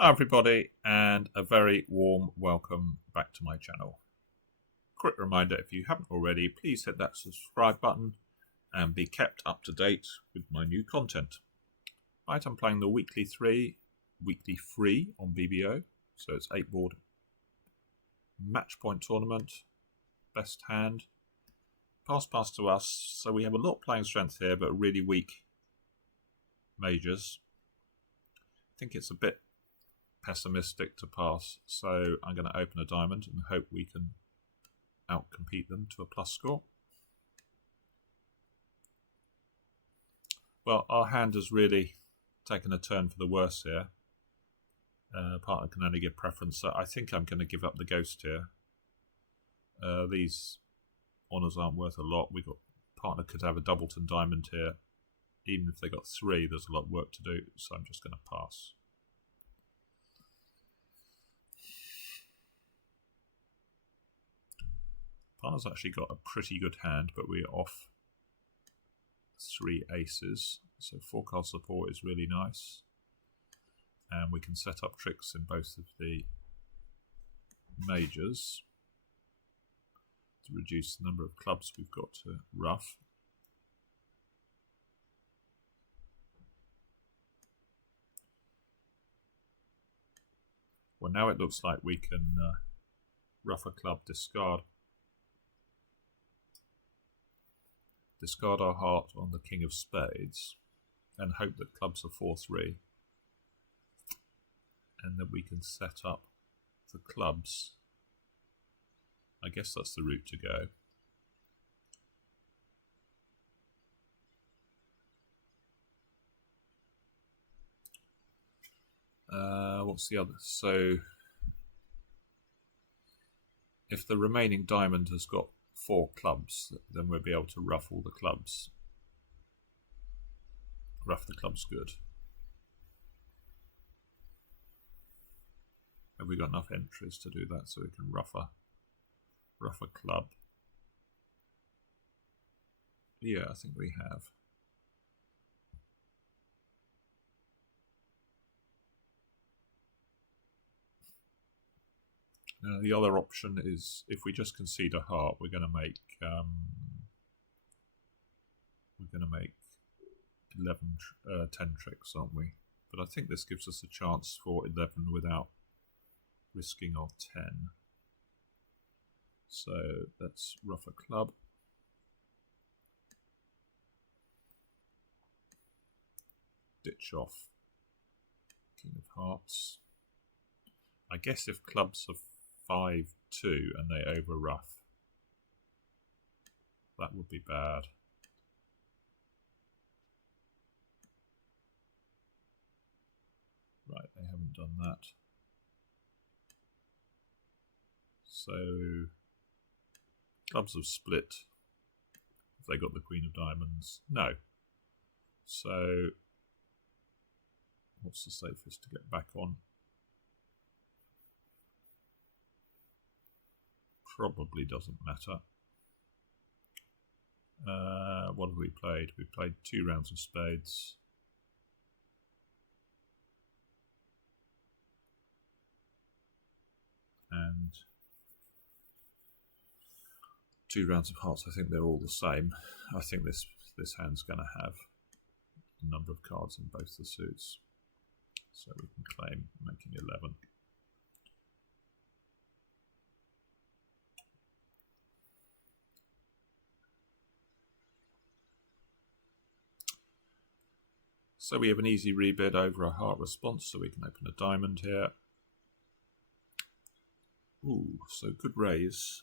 Hi everybody, and a very warm welcome back to my channel. Quick reminder, if you haven't already, please hit that subscribe button and be kept up to date with my new content. Right, I'm playing the weekly free on BBO, so it's 8 board Matchpoint tournament, best hand, pass to us, so we have a lot of playing strength here but really weak majors. I think it's a bit pessimistic to pass, so I'm going to open a diamond and hope we can outcompete them to a plus score. Well, our hand has really taken a turn for the worse here. Partner can only give preference, so I think I'm going to give up the ghost here. These honours aren't worth a lot. Partner could have a doubleton diamond here. Even if they got 3, there's a lot of work to do, so I'm just going to pass. Partner's actually got a pretty good hand, but we're off 3 aces, so 4 card support is really nice. And we can set up tricks in both of the majors to reduce the number of clubs we've got to ruff. Well, now it looks like we can ruff a club, discard our heart on the king of spades, and hope that clubs are 4-3, and that we can set up the clubs. I guess that's the route to go. What's the other? So if the remaining diamond has got 4 clubs, then we'll be able to ruff all the clubs. Ruff the clubs good. Have we got enough entries to do that so we can ruff a club? Yeah, I think we have. The other option is if we just concede a heart, we're going to make 10 tricks, aren't we? But I think this gives us a chance for 11 without risking our 10. So let's ruff a club. Ditch off king of hearts. I guess if clubs are 5-2 and they over ruff, that would be bad. Right, they haven't done that. So clubs have split. Have they got the queen of diamonds? No. So what's the safest to get back on? Probably doesn't matter. What have we played? We played 2 rounds of spades. And 2 rounds of hearts. I think they're all the same. I think this hand's going to have a number of cards in both the suits, so we can claim making 11. So we have an easy rebid over a heart response, so we can open a diamond here. Ooh, so good raise.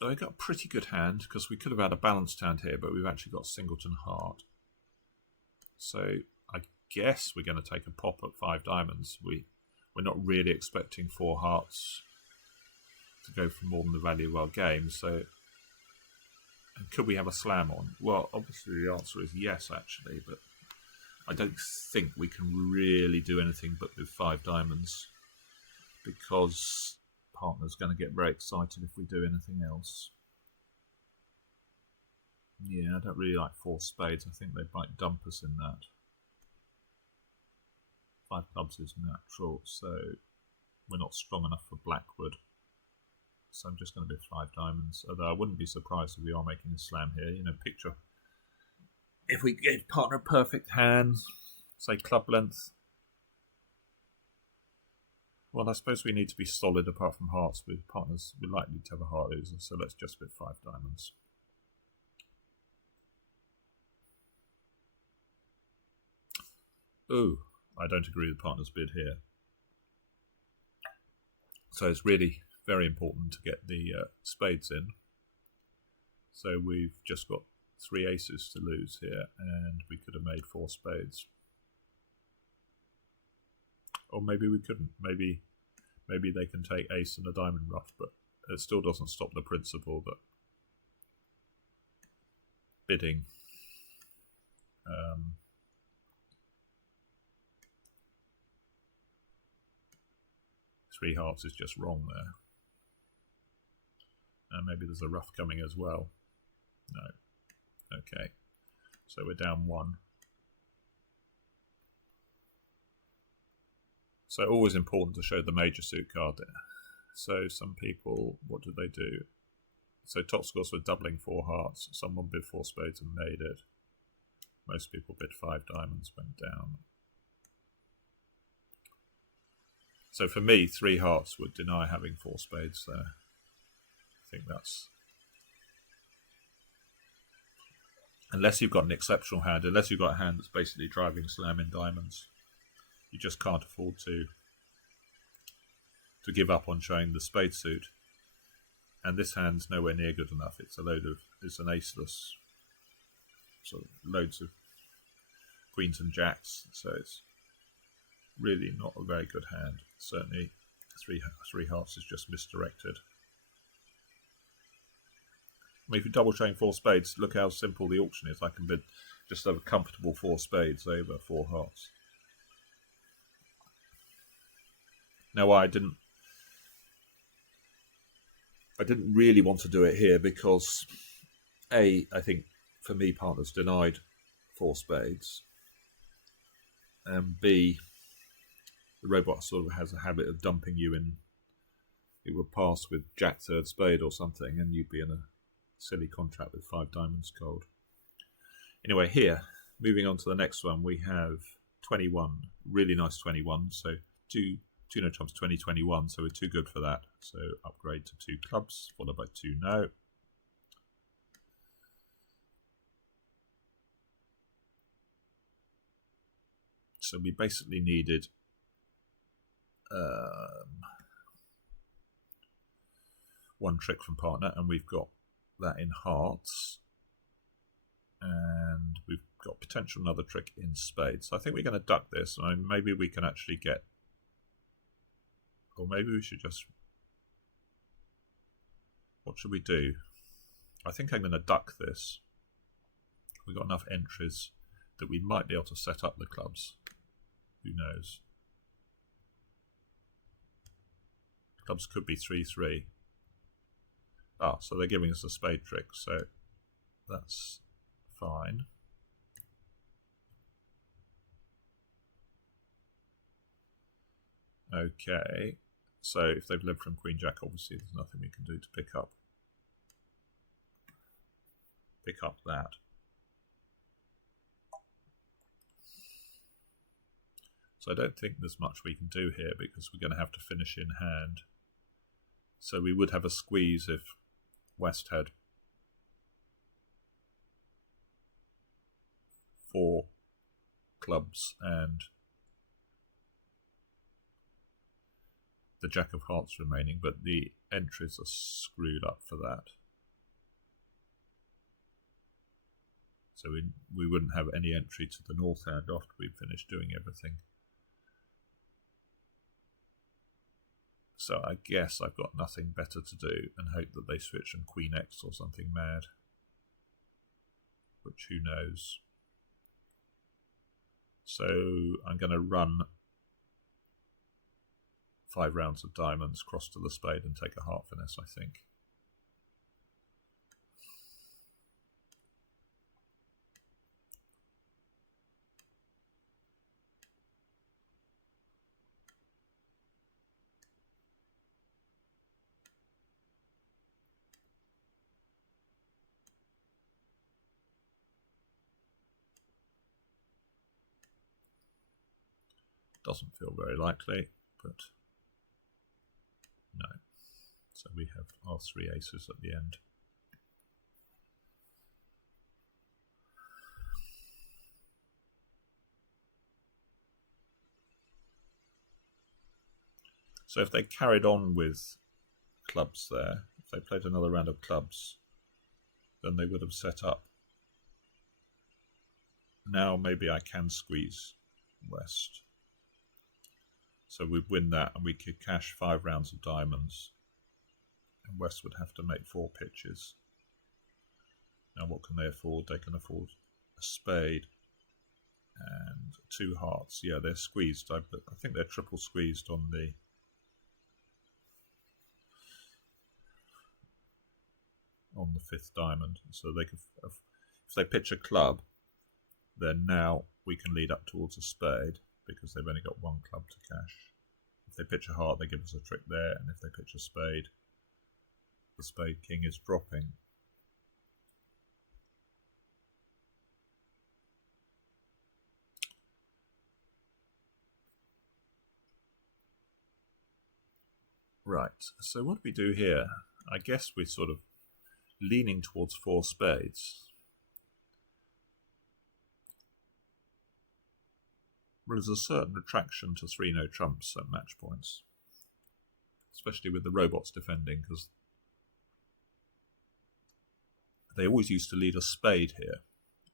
Though I got a pretty good hand, because we could have had a balanced hand here, but we've actually got singleton heart. So I guess we're going to take a pop at 5 diamonds. We're not really expecting 4 hearts to go for more than the value of our game. So, and could we have a slam on? Well, obviously the answer is yes, actually, but I don't think we can really do anything but with 5 diamonds, because partner's going to get very excited if we do anything else. Yeah, I don't really like 4 spades. I think they might dump us in that. 5 clubs is natural, so we're not strong enough for Blackwood. So I'm just going to be 5 diamonds. Although I wouldn't be surprised if we are making a slam here. You know, picture if we gave partner a perfect hand, say club length. Well, I suppose we need to be solid apart from hearts. With partners, we're likely to have a heart loser, so let's just bid 5 diamonds. Oh, I don't agree with partner's bid here. So it's really very important to get the spades in. So we've just got 3 aces to lose here, and we could have made 4 spades. Or maybe we couldn't. Maybe they can take ace and a diamond ruff, but it still doesn't stop the principle that bidding three hearts is just wrong there. And maybe there's a ruff coming as well. No. Okay. So we're down 1. So always important to show the major suit card there. So some people, what did they do? So top scores were doubling 4 hearts. Someone bid 4 spades and made it. Most people bid 5 diamonds, went down. So for me, 3 hearts would deny having 4 spades there. I think that's... Unless you've got an exceptional hand, unless you've got a hand that's basically driving slam in diamonds, you just can't afford to give up on showing the spade suit. And this hand's nowhere near good enough. It's an aceless, sort of loads of queens and jacks, so it's really not a very good hand. Certainly, three hearts is just misdirected. I mean, if you're double showing 4 spades, look how simple the auction is. I can bid just have a comfortable 4 spades over 4 hearts. Now, I didn't really want to do it here because, A, I think for me, partners denied 4 spades, and B, the robot sort of has a habit of dumping you in. It would pass with jack third spade or something, and you'd be in a silly contract with 5 diamonds cold. Anyway, here, moving on to the next one, we have 21, really nice 21. So two no trumps 2021, so we're too good for that. So upgrade to 2 clubs, followed by 2 no. So we basically needed one trick from partner, and we've got that in hearts, and we've got potential another trick in spades. So I think we're going to duck this. I mean, maybe we can actually get, or maybe we should just, what should we do? I think I'm going to duck this. We've got enough entries that we might be able to set up the clubs. Who knows? Clubs could be 3-3. Ah, so they're giving us a spade trick, so that's fine. Okay, so if they've lived from Queen Jack, obviously there's nothing we can do to pick up that. So I don't think there's much we can do here because we're going to have to finish in hand. So we would have a squeeze if West had 4 clubs and the Jack of Hearts remaining, but the entries are screwed up for that. So we wouldn't have any entry to the north hand after we've finished doing everything. So I guess I've got nothing better to do and hope that they switch on Queen X or something mad. Which, who knows. So I'm going to run 5 rounds of diamonds, cross to the spade and take a heart finesse, I think. Doesn't feel very likely, but no. So we have our 3 aces at the end. So if they carried on with clubs there, if they played another round of clubs, then they would have set up. Now maybe I can squeeze West. So we'd win that and we could cash 5 rounds of diamonds. And West would have to make 4 pitches. Now what can they afford? They can afford a spade and 2 hearts. Yeah, they're squeezed. I think they're triple squeezed on the fifth diamond. So they could, if they pitch a club, then now we can lead up towards a spade because they've only got 1 club to cash. If they pitch a heart, they give us a trick there, and if they pitch a spade, the spade king is dropping. Right, so what do we do here? I guess we're sort of leaning towards 4 spades. There's a certain attraction to 3 no trumps at match points, especially with the robots defending, because they always used to lead a spade here,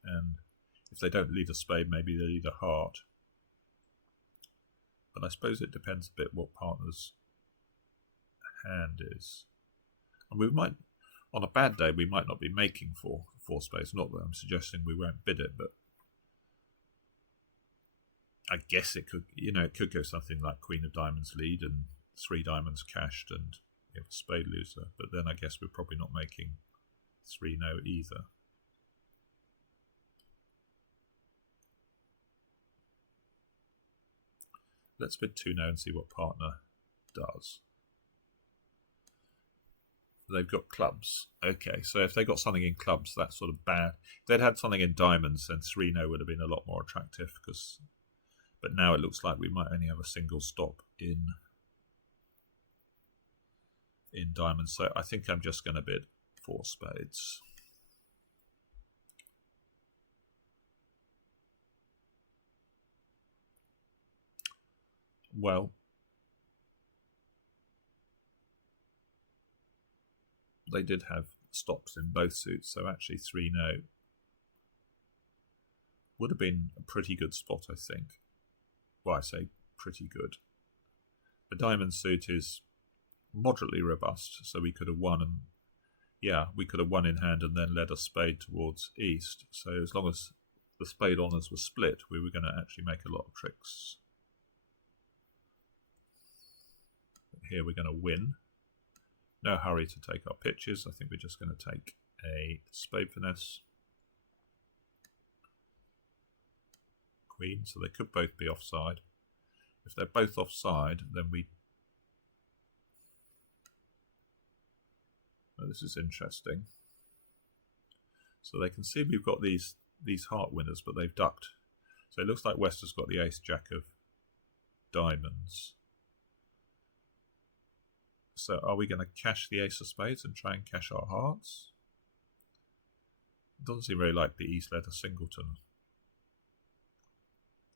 and if they don't lead a spade, maybe they lead a heart. But I suppose it depends a bit what partner's hand is. And we might, on a bad day, we might not be making 4 spades. Not that I'm suggesting we won't bid it, but I guess it could, it could go something like Queen of Diamonds lead and 3 diamonds cashed and you have a spade loser. But then I guess we're probably not making 3 no either. Let's bid 2 no and see what partner does. They've got clubs. Okay, so if they got something in clubs, that's sort of bad. If they'd had something in diamonds, then 3 no would have been a lot more attractive. But now it looks like we might only have a single stop in diamonds. So I think I'm just going to bid 4 spades. Well, they did have stops in both suits, so actually 3 no would have been a pretty good spot, I think. Well, I say pretty good. The diamond suit is moderately robust, so we could have won, and yeah, we could have won in hand and then led a spade towards east. So as long as the spade honours were split, we were going to actually make a lot of tricks. But here we're going to win. No hurry to take our pitches. I think we're just going to take a spade finesse. Queen, so they could both be offside. If they're both offside, then we... Oh, this is interesting. So they can see we've got these heart winners, but they've ducked. So it looks like West has got the ace jack of diamonds. So are we going to cash the ace of spades and try and cash our hearts? It doesn't seem very like the East led a singleton.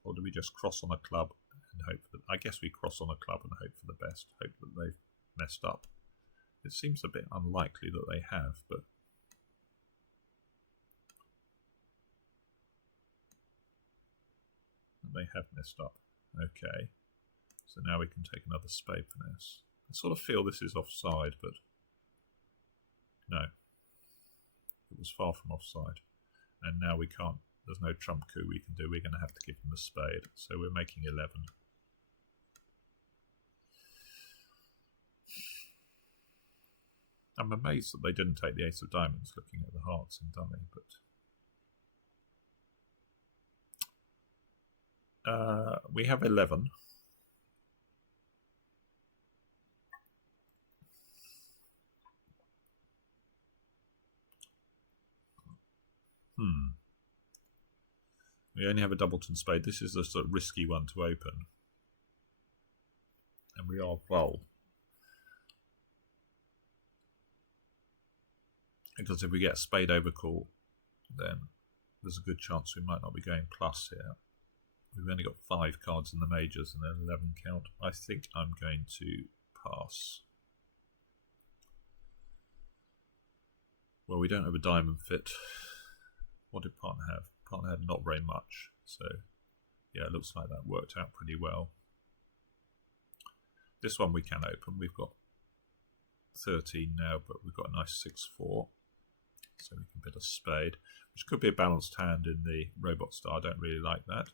Or do we just cross on a club and hope for I guess we cross on a club and hope for the best, hope that they've messed up. It seems a bit unlikely that they have, but they have messed up. Okay, so now we can take another spade finesse. I sort of feel this is offside, but no, it was far from offside. And now we can't, there's no trump coup we can do. We're going to have to give him a spade. So we're making 11. I'm amazed that they didn't take the ace of diamonds looking at the hearts in dummy, but we have 11. We only have a doubleton spade. This is a sort of risky one to open. And we are vol. Because if we get a spade overcall, then there's a good chance we might not be going plus here. We've only got 5 cards in the majors and then 11 count. I think I'm going to pass. Well, we don't have a diamond fit. What did partner have? Partner had not very much. So, yeah, it looks like that worked out pretty well. This one we can open. We've got 13 now, but we've got a nice 6-4. So we can bid a spade, which could be a balanced hand in the robot star. I don't really like that.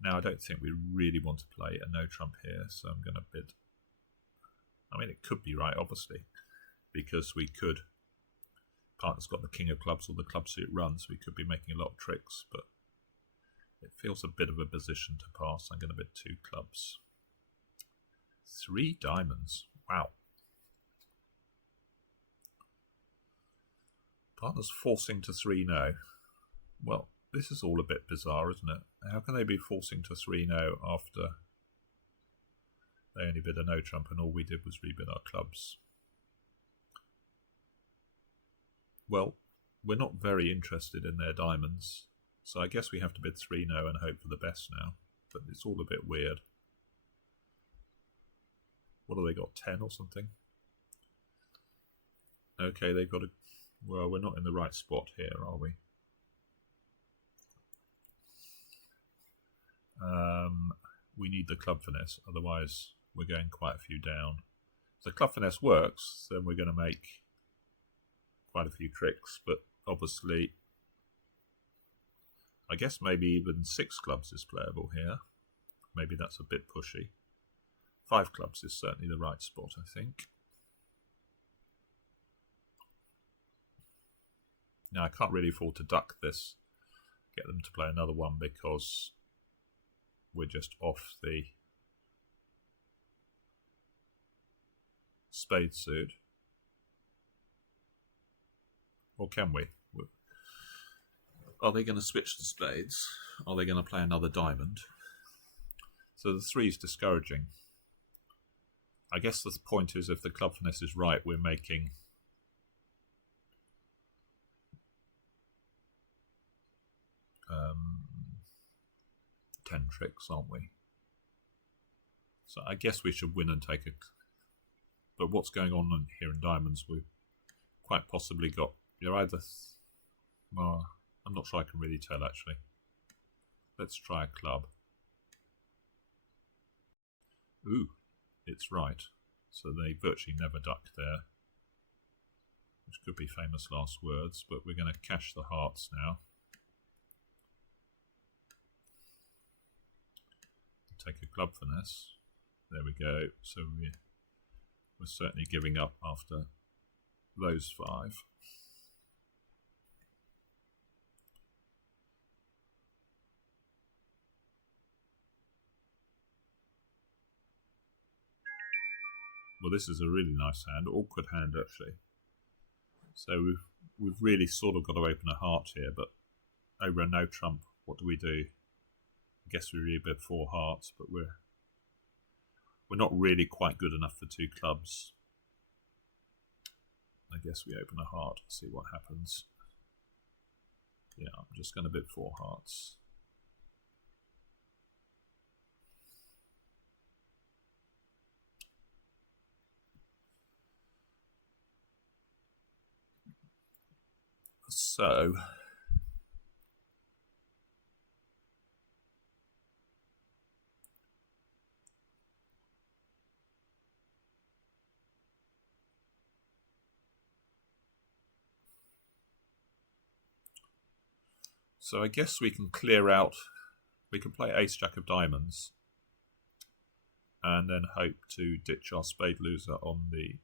Now, I don't think we really want to play a no trump here, so I'm going to bid. I mean, it could be right, obviously, because we could. Partner's got the king of clubs or the club suit run, so we could be making a lot of tricks, but it feels a bit of a position to pass. I'm going to bid 2 clubs. 3 diamonds. Wow. Partner's forcing to 3 no. Well, this is all a bit bizarre, isn't it? How can they be forcing to 3 no after they only bid a no trump and all we did was rebid our clubs? Well, we're not very interested in their diamonds, so I guess we have to bid 3 no and hope for the best now. But it's all a bit weird. What have they got, 10 or something? Okay, they've got a... Well, we're not in the right spot here, are we? We need the club finesse, otherwise we're going quite a few down. If the club finesse works, then we're going to make quite a few tricks, but obviously, I guess maybe even 6 clubs is playable here. Maybe that's a bit pushy. 5 clubs is certainly the right spot, I think. Now, I can't really afford to duck this, get them to play another one, because we're just off the spade suit. Or can we? Are they going to switch to spades? Are they going to play another diamond? So the 3 is discouraging. I guess the point is, if the club finesse is right, we're making... 10 tricks, aren't we? So I guess we should win and take a... But what's going on here in diamonds, we've quite possibly got... You're either... Well, I'm not sure I can really tell, actually. Let's try a club. Ooh, it's right. So they virtually never duck there, which could be famous last words, but we're going to cash the hearts now. Take a club finesse. There we go. So we're certainly giving up after those 5. Well, this is a really nice hand, awkward hand actually. So we've really sort of got to open a heart here, but over a no trump, what do we do? I guess we rebid 4 hearts, but we're not really quite good enough for 2 clubs. I guess we open a heart, see what happens. Yeah, I'm just going to bid 4 hearts. So I guess we can clear out, we can play ace jack of diamonds and then hope to ditch our spade loser on the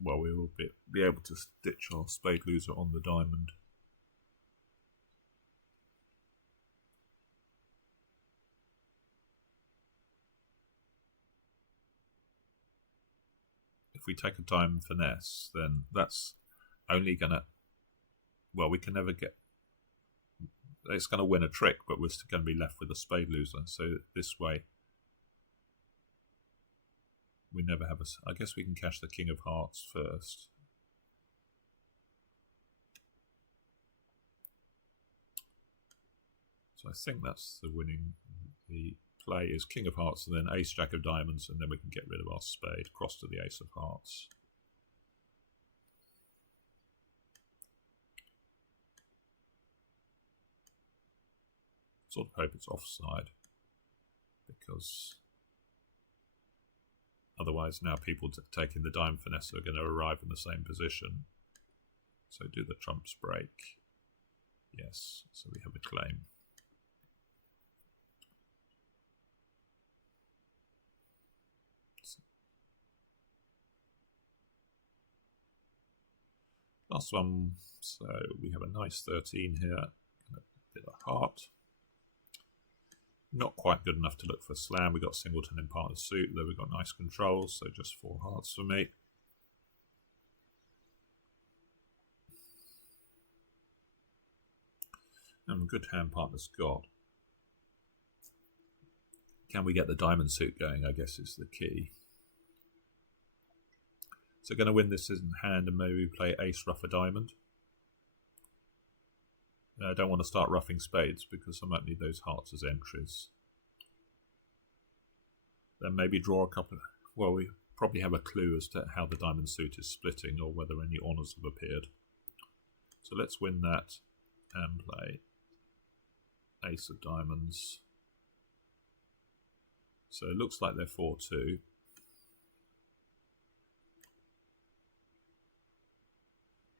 well, we will be able to ditch our spade loser on the diamond. If we take a diamond finesse, then that's only gonna, well, we can never get, it's going to win a trick, but we're still going to be left with a spade loser. So this way, We never have a... I guess we can cash the King of Hearts first. So I think that's the winning. The play is King of Hearts and then Ace Jack of Diamonds, and then we can get rid of our spade, cross to the Ace of Hearts. Sort of hope it's offside, because otherwise now people taking the dime finesse are going to arrive in the same position. So do the trumps break. Yes, so we have a claim. Last one, so we have a nice 13 here, and a bit of heart. Not quite good enough to look for slam. We got singleton in partner suit, though we got nice controls, so just 4 hearts for me. And good hand partner's got. Can we get the diamond suit going, I guess is the key. So going to win this in hand and maybe play ace ruff a diamond. I don't want to start ruffing spades because I might need those hearts as entries. Then maybe draw a couple of... Well, we probably have a clue as to how the diamond suit is splitting or whether any honours have appeared. So let's win that and play ace of diamonds. So it looks like they're 4-2.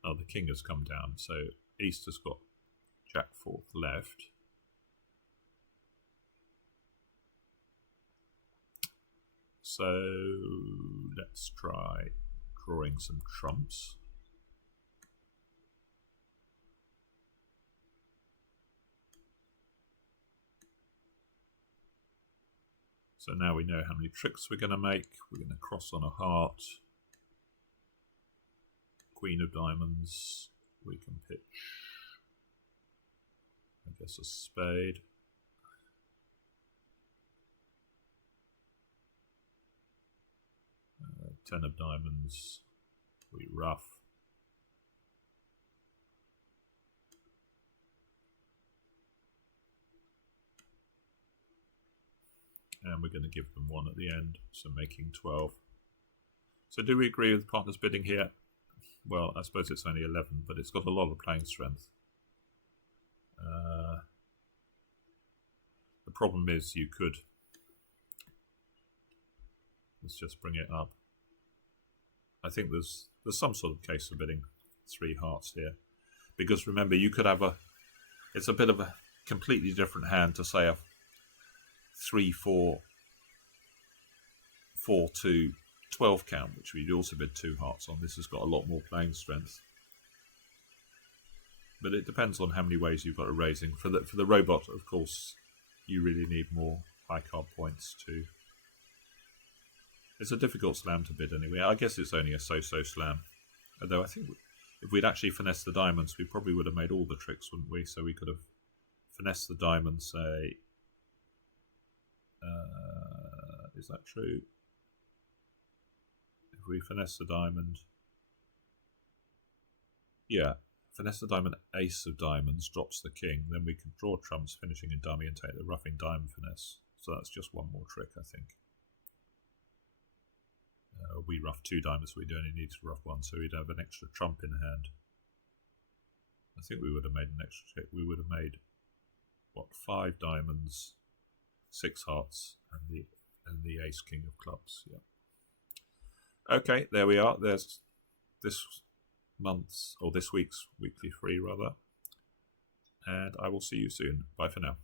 Oh, the king has come down, so East has got Jack 4th left. So let's try drawing some trumps. So now we know how many tricks we're going to make. We're going to cross on a heart. Queen of diamonds. We can pitch, I guess, a spade. Ten of diamonds. We ruff. And we're going to give them 1 at the end, so making 12. So do we agree with partner's bidding here? Well, I suppose it's only 11, but it's got a lot of playing strength. The problem is you could... Let's just bring it up. I think there's some sort of case for bidding 3 hearts here. Because remember, you could have a... It's a bit of a completely different hand to say a 3-4, 4-2, 12 count, which we'd also bid 2 hearts on. This has got a lot more playing strength. But it depends on how many ways you've got a raising. For the robot, of course, you really need more high card points too. It's a difficult slam to bid anyway. I guess it's only a so-so slam. Although I think if we'd actually finessed the diamonds, we probably would have made all the tricks, wouldn't we? So we could have finessed the diamonds, say... is that true? If we finesse the diamond... Yeah, finesse the diamond, ace of diamonds, drops the king, then we can draw trumps, finishing in dummy, and take the roughing diamond finesse. So that's just one more trick, I think. We rough 2 diamonds, we only need to rough 1, so we'd have an extra trump in hand. I think we would have made an extra trick. We would have made, what, 5 diamonds, 6 hearts, and the ace king of clubs. Yeah. Okay, there we are. There's this month's, or this week's weekly free rather. And I will see you soon. Bye for now.